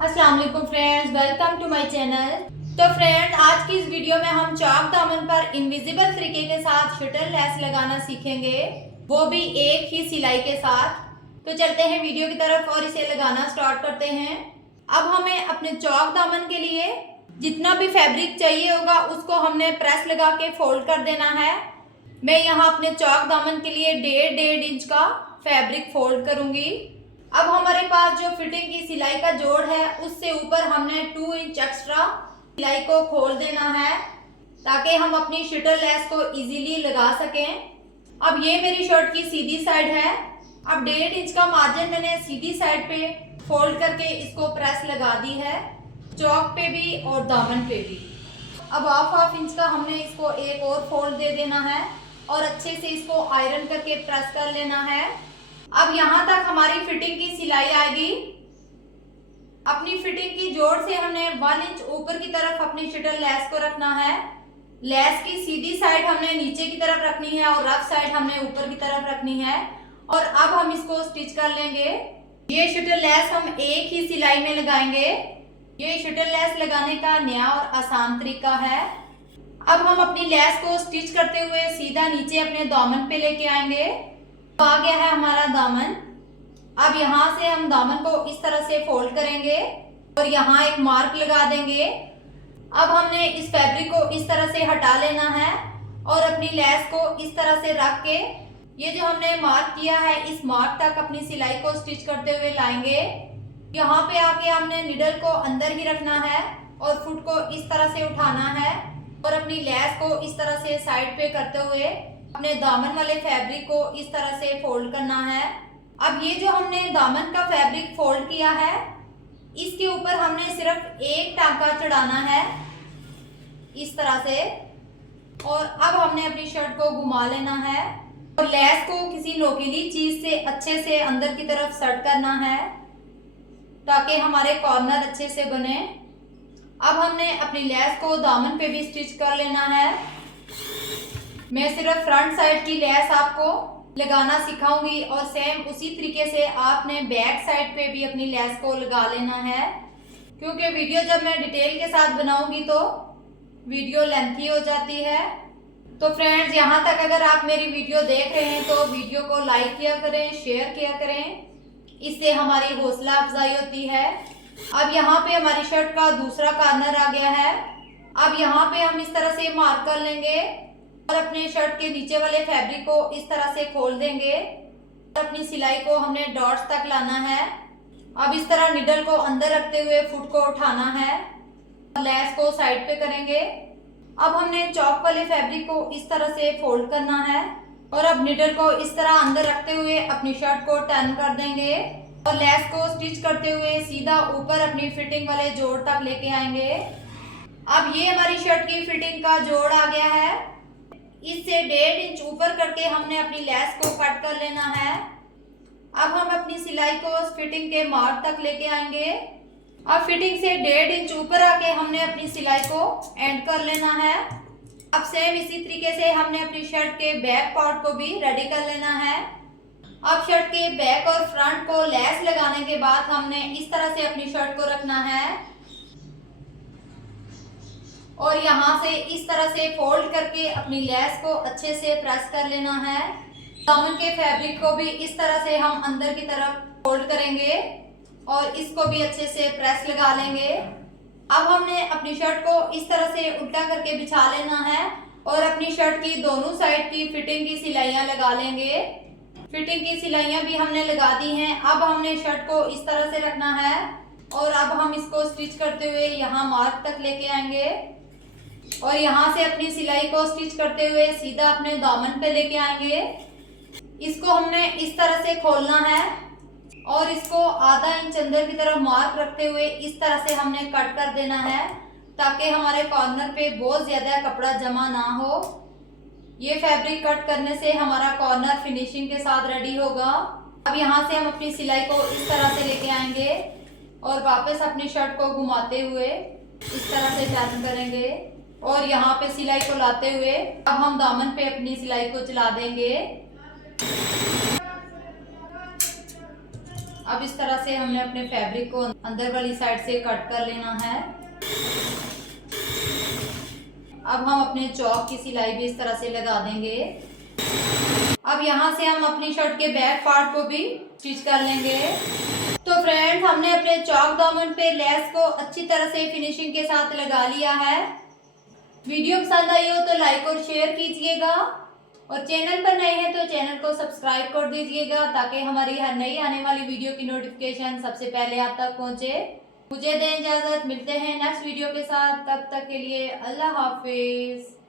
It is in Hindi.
अस्सलाम वालेकुम friends, welcome to my channel. तो फ्रेंड्स, आज की इस वीडियो में हम चौक दामन पर इनविजिबल तरीके के साथ शटल लेस लगाना सीखेंगे, वो भी एक ही सिलाई के साथ। तो चलते हैं वीडियो की तरफ और इसे लगाना स्टार्ट करते हैं। अब हमें अपने चौक दामन के लिए जितना भी फैब्रिक चाहिए होगा उसको हमने प्रेस लगा के फोल्ड कर देना है। मैं यहाँ अपने चौक दामन के लिए 1.5 इंच का फैब्रिक फोल्ड करूंगी। अब हमारे पास जो फिटिंग की सिलाई का जोड़ है उससे ऊपर हमने 2 इंच एक्स्ट्रा सिलाई को खोल देना है ताकि हम अपनी शटल लेस को इजीली लगा सकें। अब ये मेरी शर्ट की सीधी साइड है। अब 1.5 इंच का मार्जिन मैंने सीधी साइड पे फोल्ड करके इसको प्रेस लगा दी है, चौक पे भी और दामन पे भी। अब हाफ इंच का हमने इसको एक और फोल्ड दे देना है और अच्छे से इसको आयरन करके प्रेस कर लेना है। अब यहाँ तक हमारी फिटिंग की सिलाई आएगी। अपनी फिटिंग की जोड़ से हमने 1 इंच ऊपर की तरफ अपनी शटल लेस को रखना है। लेस की सीधी साइड हमने नीचे की तरफ रखनी है और रफ साइड हमने ऊपर की तरफ रखनी है। और अब हम इसको स्टिच कर लेंगे। ये शटल लेस हम एक ही सिलाई में लगाएंगे। ये शटल लेस लगाने का नया और आसान तरीका है। अब हम अपनी लेस को स्टिच करते हुए सीधा नीचे अपने दामन पे लेके आएंगे। आ गया है हमारा दामन। अब यहाँ से हम दामन को इस तरह से फोल्ड करेंगे और यहाँ एक मार्क लगा देंगे। अब हमने इस फैब्रिक को इस तरह से हटा लेना है और अपनी लेस को इस तरह से रख के ये जो हमने मार्क किया है इस मार्क तक अपनी सिलाई को स्टिच करते हुए लाएंगे। यहाँ पे आके हमने निडल को अंदर ही रखना है और फुट को इस तरह से उठाना है और अपनी लेस को इस तरह से साइड पे करते हुए अपने दामन वाले फैब्रिक को इस तरह से फोल्ड करना है। अब ये जो हमने दामन का फैब्रिक फोल्ड किया है इसके ऊपर हमने सिर्फ एक टांका चढ़ाना है इस तरह से। और अब हमने अपनी शर्ट को घुमा लेना है और लेस को किसी नोकीली चीज से अच्छे से अंदर की तरफ सेट करना है ताकि हमारे कॉर्नर अच्छे से बने। अब हमने अपनी लेस को दामन पे भी स्टिच कर लेना है। मैं सिर्फ फ्रंट साइड की लेस आपको लगाना सिखाऊंगी और सेम उसी तरीके से आपने बैक साइड पे भी अपनी लेस को लगा लेना है, क्योंकि वीडियो जब मैं डिटेल के साथ बनाऊंगी तो वीडियो लेंथी हो जाती है। तो फ्रेंड्स, यहाँ तक अगर आप मेरी वीडियो देख रहे हैं तो वीडियो को लाइक किया करें, शेयर किया करें, इससे हमारी हौसला अफजाई होती है। अब यहाँ पे हमारी शर्ट का दूसरा कॉर्नर आ गया है। अब यहाँ पे हम इस तरह से मार्क कर लेंगे और अपने शर्ट के नीचे वाले फैब्रिक को इस तरह से खोल देंगे और अपनी सिलाई को हमने डॉट्स तक लाना है। अब इस तरह निडल को अंदर रखते हुए फुट को उठाना है और लेस को साइड पे करेंगे। अब हमने चौक वाले फैब्रिक को इस तरह से फोल्ड करना है और अब निडल को इस तरह अंदर रखते हुए अपनी शर्ट को टर्न कर देंगे और लेस को स्टिच करते हुए सीधा ऊपर अपनी फिटिंग वाले जोड़ तक लेके आएंगे। अब ये हमारी शर्ट की फिटिंग का जोड़ आ गया है। इससे 1.5 इंच ऊपर करके हमने अपनी लेस को कट कर लेना है। अब हम अपनी सिलाई को फिटिंग के मार्क तक लेके आएंगे। अब फिटिंग से 1.5 इंच ऊपर आके हमने अपनी सिलाई को एंड कर लेना है। अब सेम इसी तरीके से हमने अपनी शर्ट के बैक पार्ट को भी रेडी कर लेना है। अब शर्ट के बैक और फ्रंट को लेस लगाने के बाद हमने इस तरह से अपनी शर्ट को रखना है और यहाँ से इस तरह से फोल्ड करके अपनी लेस को अच्छे से प्रेस कर लेना है। दामन के फैब्रिक को भी इस तरह से हम अंदर की तरफ फोल्ड करेंगे और इसको भी अच्छे से प्रेस लगा लेंगे। अब हमने अपनी शर्ट को इस तरह से उल्टा करके बिछा लेना है और अपनी शर्ट की दोनों साइड की फिटिंग की सिलाइयाँ लगा लेंगे। फिटिंग की सिलाइयाँ भी हमने लगा दी हैं। अब हमने शर्ट को इस तरह से रखना है और अब हम इसको स्टिच करते हुए यहाँ मार्क तक लेके आएंगे और यहाँ से अपनी सिलाई को स्टिच करते हुए सीधा अपने दामन पे लेके आएंगे। इसको हमने इस तरह से खोलना है और इसको आधा इंच अंदर की तरफ मार्क रखते हुए इस तरह से हमने कट कर देना है ताकि हमारे कॉर्नर पे बहुत ज्यादा कपड़ा जमा ना हो। ये फैब्रिक कट करने से हमारा कॉर्नर फिनिशिंग के साथ रेडी होगा। अब यहाँ से हम अपनी सिलाई को इस तरह से लेके आएंगे और वापस अपनी शर्ट को घुमाते हुए इस तरह से टर्न करेंगे और यहाँ पे सिलाई को लाते हुए अब हम दामन पे अपनी सिलाई को चला देंगे। अब इस तरह से हमने अपने फैब्रिक को अंदर वाली साइड से कट कर लेना है। अब हम अपने चौक की सिलाई भी इस तरह से लगा देंगे। अब यहाँ से हम अपनी शर्ट के बैक पार्ट को भी स्टिच कर लेंगे। तो फ्रेंड्स, हमने अपने चौक दामन पे लेस को अच्छी तरह से फिनिशिंग के साथ लगा लिया है। वीडियो पसंद आई हो तो लाइक और शेयर कीजिएगा, और चैनल पर नए हैं तो चैनल को सब्सक्राइब कर दीजिएगा ताकि हमारी हर नई आने वाली वीडियो की नोटिफिकेशन सबसे पहले आप तक पहुंचे। मुझे दें इजाजत, मिलते हैं नेक्स्ट वीडियो के साथ। तब तक के लिए अल्लाह हाफिज।